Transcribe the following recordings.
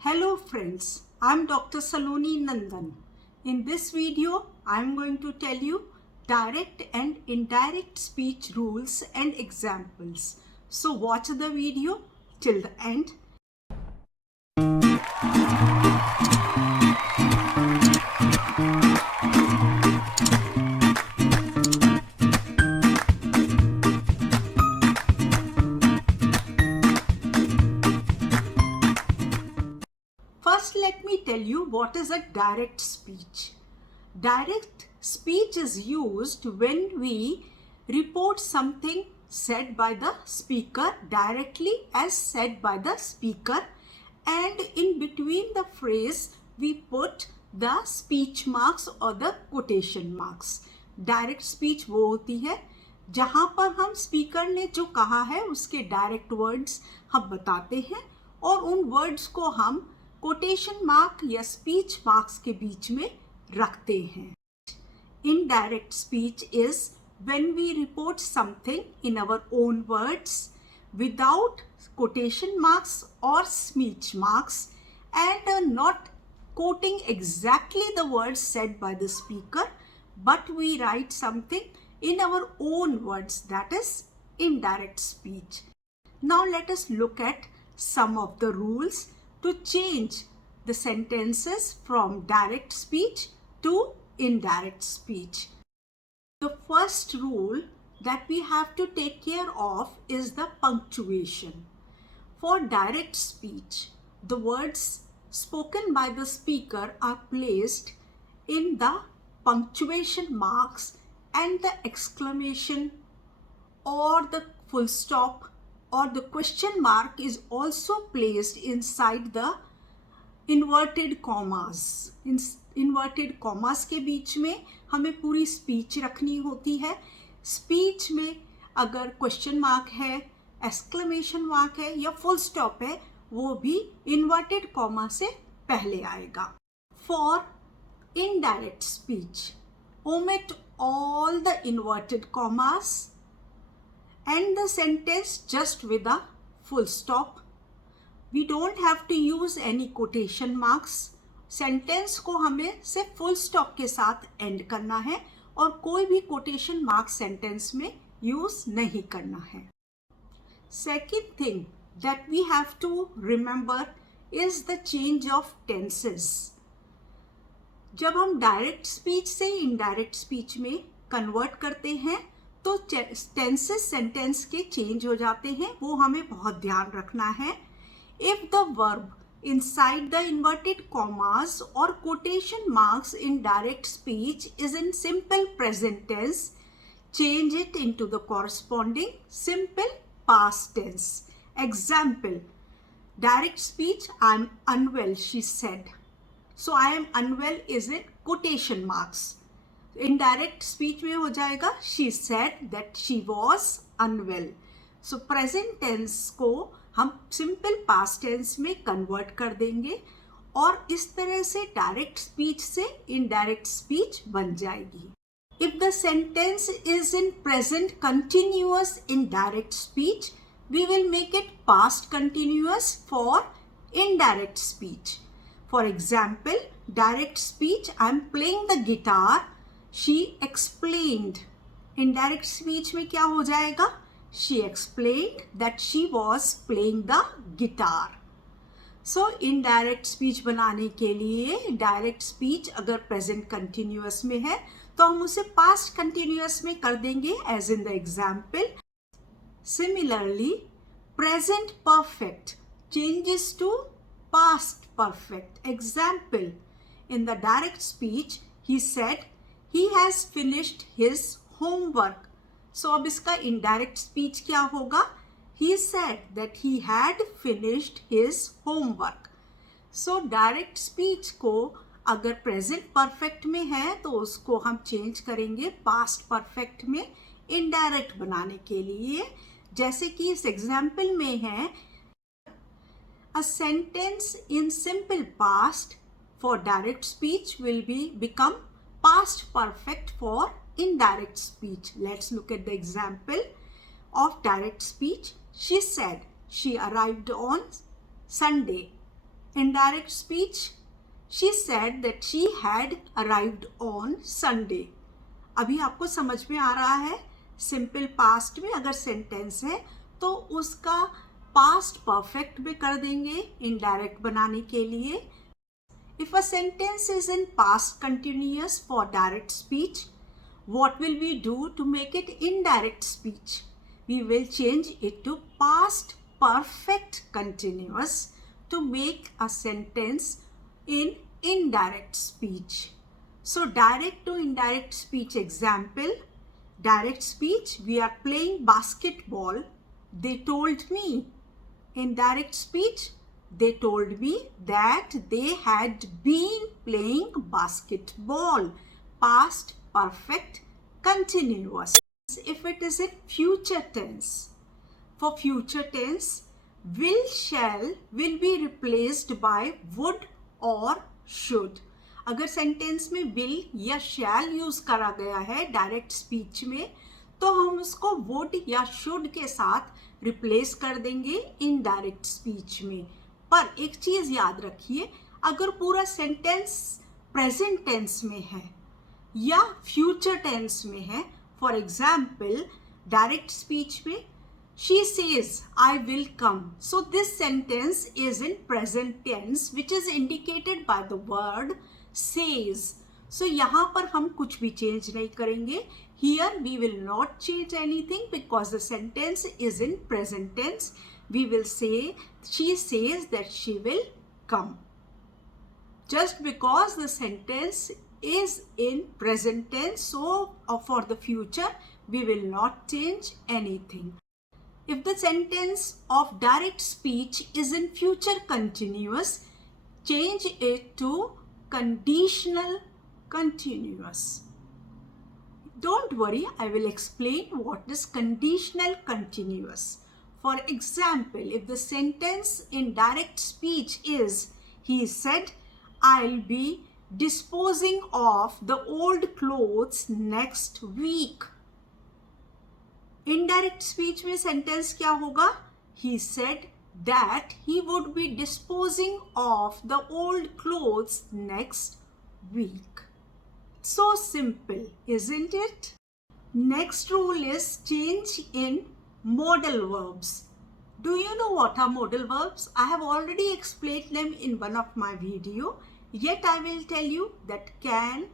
Hello friends, I'm Dr. Saloni Nandan. In this video, I'm going to tell you direct and indirect speech rules and examples. So watch the video till the end. First, let me tell you what is a direct speech. Direct speech is used when we report something said by the speaker directly as said by the speaker, and in between the phrase we put the speech marks or the quotation marks. Direct speech वो होती है जहाँ पर हम speaker ने जो कहा है उसके डायरेक्ट वर्ड्स हम बताते हैं और उन वर्ड्स को हम कोटेशन मार्क या स्पीच मार्क्स के बीच में रखते हैं. Indirect speech is when we report something in our own words without quotation marks or speech marks and not quoting exactly the words said by the speaker, but we write something in our own words, that is indirect speech. Now let us look at some of the rules to change the sentences from direct speech to indirect speech. The first rule that we have to take care of is the punctuation. For direct speech, the words spoken by the speaker are placed in the punctuation marks and the exclamation or the full stop or the question mark is also placed inside the inverted commas. Inverted commas के बीच में हमें पूरी speech रखनी होती है. Speech में अगर question mark है, एक्सक्लेमेशन मार्क है या फुल स्टॉप है, वो भी इन्वर्टेड कॉमा से पहले आएगा. For indirect speech, omit all the inverted commas and the sentence just with a full stop. We don't have to use any quotation marks. Sentence को हमें सिर्फ फुल स्टॉप के साथ एंड करना है और कोई भी कोटेशन मार्क सेंटेंस में यूज नहीं करना है. Second thing that we have to remember is the change of tenses. जब हम डायरेक्ट स्पीच से इनडायरेक्ट स्पीच में कन्वर्ट करते हैं तो टेंसेस सेंटेंस के चेंज हो जाते हैं, वो हमें बहुत ध्यान रखना है. If the verb inside the inverted commas or quotation marks in direct speech is in simple present tense, change it into the corresponding simple past tense. Example, direct speech, I am unwell, she said. So I am unwell is in quotation marks. Indirect speech में हो जाएगा she said that she was unwell. So present tense को हम simple past tense में convert कर देंगे और इस तरह से डायरेक्ट स्पीच से इनडायरेक्ट स्पीच बन जाएगी. If the sentence is in present continuous in direct speech, we will make it past continuous for indirect speech. For example, direct speech, I am playing the guitar, she explained. Indirect speech में क्या हो जाएगा? She explained that she was playing the guitar. So indirect speech बनाने के लिए direct speech अगर present continuous में है तो हम उसे past continuous में कर देंगे as in the example. Similarly, present perfect changes to past perfect. Example, in the direct speech he said he has finished his homework. So अब इसका indirect speech क्या होगा? He said that he had finished his homework. So direct speech को अगर present perfect में है तो उसको हम change करेंगे past perfect में indirect बनाने के लिए. जैसे कि इस example में है, a sentence in simple past for direct speech will become past perfect for indirect speech. Let's look at the example of direct speech. She said she arrived on Sunday. Indirect speech, she said that she had arrived on Sunday. अभी आपको समझ में आ रहा है, simple past में अगर sentence है तो उसका पास्ट परफेक्ट में कर देंगे इनडायरेक्ट बनाने के लिए. If a sentence is in past continuous for direct speech, what will we do to make it indirect speech? We will change it to past perfect continuous to make a sentence in indirect speech. So direct to indirect speech example. Direct speech, we are playing basketball. They told me. Indirect speech, they told me that they had been playing basketball. Past perfect continuous. If it is in future tense, for future tense, will, shall will be replaced by would or should. अगर sentence में will या shall use करा गया है direct speech में तो हम उसको would या should के साथ रिप्लेस कर देंगे इनडायरेक्ट स्पीच में. पर एक चीज याद रखिए, अगर पूरा सेंटेंस प्रेजेंट टेंस में है या फ्यूचर टेंस में है, फॉर एग्जाम्पल डायरेक्ट स्पीच में she says I will come, so this sentence is in present tense which is indicated by the word says. So यहाँ पर हम कुछ भी चेंज नहीं करेंगे. Here we will not change anything because the sentence is in present tense. We will say she says that she will come. Just because the sentence is in present tense, so for the future we will not change anything. If the sentence of direct speech is in future continuous, change it to conditional continuous. Don't worry, I will explain what is conditional continuous. For example, if the sentence in direct speech is, he said, I'll be disposing of the old clothes next week. Indirect speech में sentence क्या होगा? He said that he would be disposing of the old clothes next week. So simple, isn't it? Next rule is change in modal verbs. Do you know what are modal verbs? I have already explained them in one of my video. Yet I will tell you that can,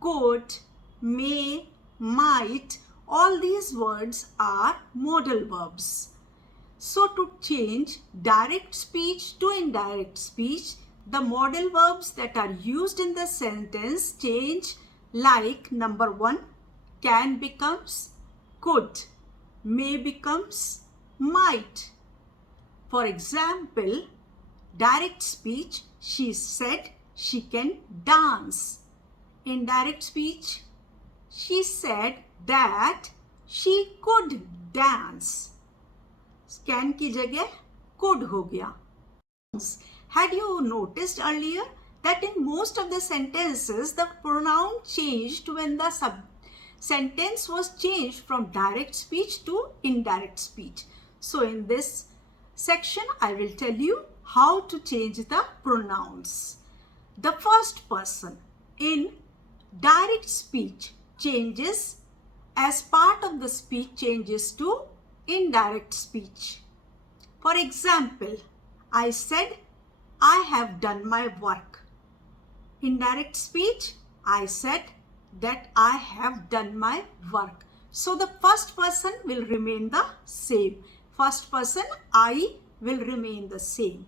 could, may, might, all these words are modal verbs. So to change direct speech to indirect speech, the modal verbs that are used in the sentence change, like number 1, can becomes could, may becomes might. For example, direct speech, she said she can dance. Indirect speech, she said that she could dance. Can की जगह could हो गया. Had you noticed earlier that in most of the sentences the pronoun changed when the sentence was changed from direct speech to indirect speech? So in this section I will tell you how to change the pronouns. The first person in direct speech changes as part of the speech changes to indirect speech. For example, I said, I have done my work. Indirect speech, I said that I have done my work. So the first person will remain the same. First person, I, will remain the same.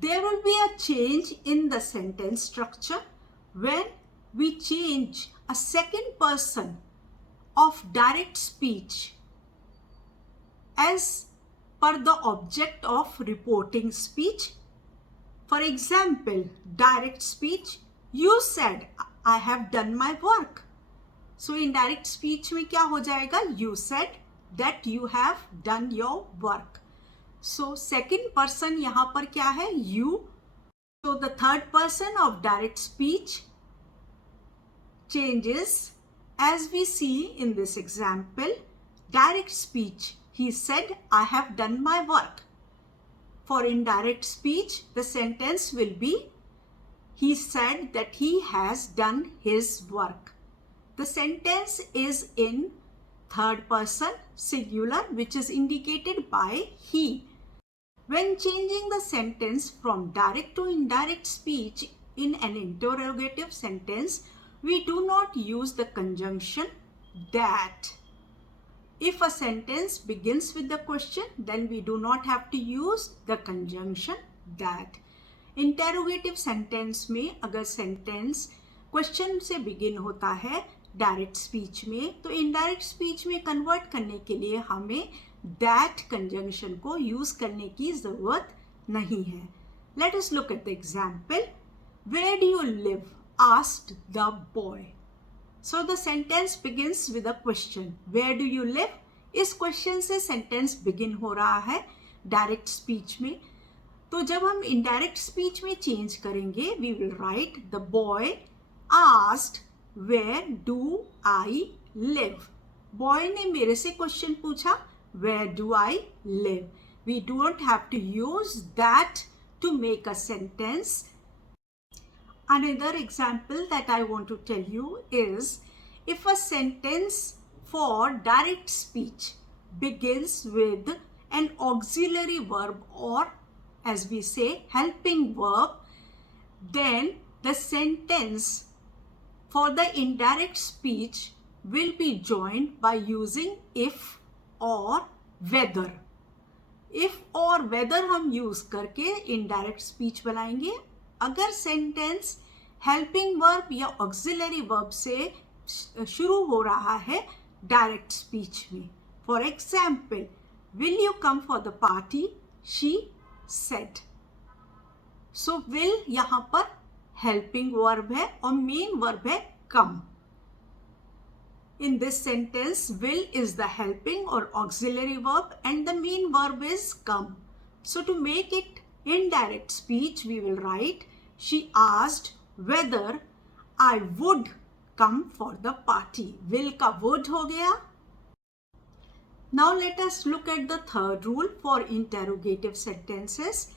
There will be a change in the sentence structure when we change a second person of direct speech as per the object of reporting speech. For example, direct speech, you said, I have done my work. So in direct speech में क्या हो जाएगा? You said that you have done your work. So second person यहाँ पर क्या है? You. So the third person of direct speech changes as we see in this example. Direct speech, he said, I have done my work. For indirect speech, the sentence will be, he said that he has done his work. The sentence is in third person singular, which is indicated by he. When changing the sentence from direct to indirect speech in an interrogative sentence, we do not use the conjunction that. If a sentence begins with the question, then we do not have to use the conjunction that. Interrogative sentence में अगर sentence question से begin होता है direct speech में, तो indirect speech में convert करने के लिए हमें that कंजंक्शन को यूज करने की जरूरत नहीं है. Let us look at the example. Where do you live? Asked the boy. So the sentence begins with a question. Where do you live? इस क्वेश्चन से सेंटेंस बिगिन हो रहा है डायरेक्ट स्पीच में. तो जब हम इनडायरेक्ट स्पीच में चेंज करेंगे, we will write the boy asked where do I live. Boy ने मेरे से क्वेश्चन पूछा, where do I live. We don't have to use that to make a sentence. Another example that I want to tell you is, if a sentence for direct speech begins with an auxiliary verb, or as we say helping verb, then the sentence for the indirect speech will be joined by using if or whether. if or whether हम use करके indirect speech बनाएंगे. अगर sentence helping verb या auxiliary verb से शुरू हो रहा है डायरेक्ट स्पीच में. For example, will you come for the party, she said. So will यहाँ पर हेल्पिंग वर्ब है और मेन वर्ब है कम. In this sentence, will is the helping or auxiliary verb and the main verb is come. So to make it indirect speech, we will write, she asked whether I would come for the party. Will का would हो गया. Now let us look at the third rule for interrogative sentences.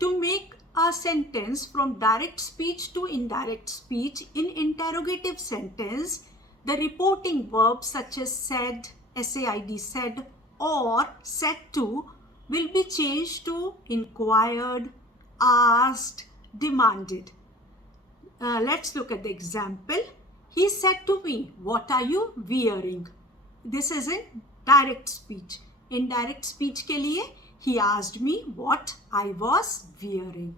To make a sentence from direct speech to indirect speech in interrogative sentence, the reporting verbs such as said, said, said, or said to will be changed to inquired, asked, demanded. Let's look at the example. He said to me, what are you wearing? This is in direct speech. Indirect speech के लिए he asked me what I was wearing.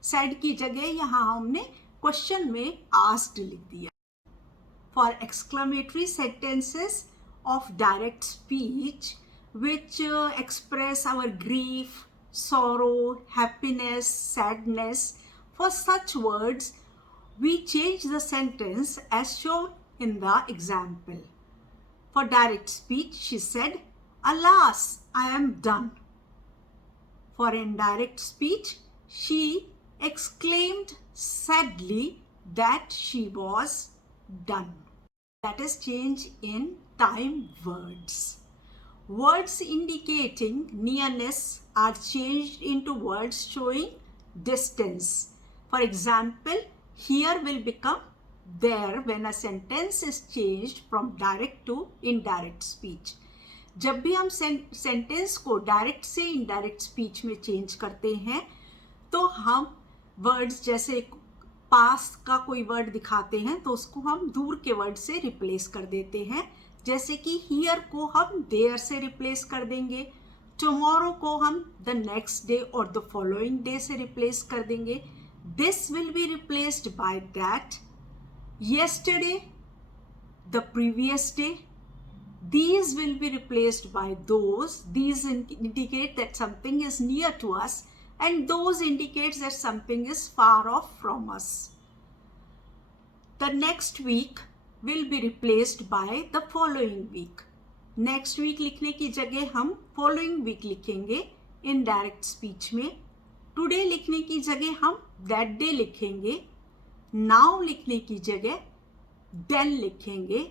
Said की जगह यहाँ हमने question में asked लिख दिया. For exclamatory sentences of direct speech which express our grief, sorrow, happiness, sadness, for such words we change the sentence as shown in the example. For direct speech, she said, alas, I am done. For indirect speech, she exclaimed sadly that she was done. That is change in time words. Words indicating nearness are changed into words showing distance. For example, here will become there when a sentence is changed from direct to indirect speech. जब भी हम sentence को direct से indirect speech में change करते हैं, तो हम वर्ड्स जैसे पास का कोई वर्ड दिखाते हैं तो उसको हम दूर के वर्ड से रिप्लेस कर देते हैं. जैसे कि हियर को हम देयर से रिप्लेस कर देंगे, टुमारो को हम द नेक्स्ट डे और द फॉलोइंग डे से रिप्लेस कर देंगे. This will be replaced by that, yesterday, the previous day. These will be replaced by those. These indicate that something is near to us, and those indicates that something is far off from us. The next week will be replaced by the following week. Next week लिखने की जगह हम following week लिखेंगे indirect speech में. Today लिखने की जगह हम that day लिखेंगे. Now लिखने की जगह then लिखेंगे.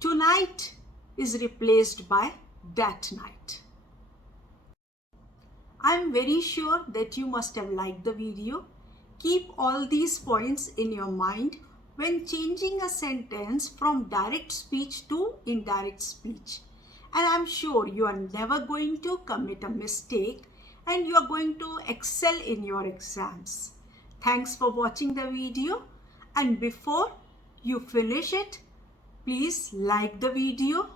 Tonight is replaced by that night. I'm very sure that you must have liked the video. Keep all these points in your mind when changing a sentence from direct speech to indirect speech. And I'm sure you are never going to commit a mistake and you are going to excel in your exams. Thanks for watching the video, and before you finish it, please like the video,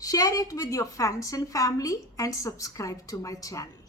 share it with your friends and family, and subscribe to my channel.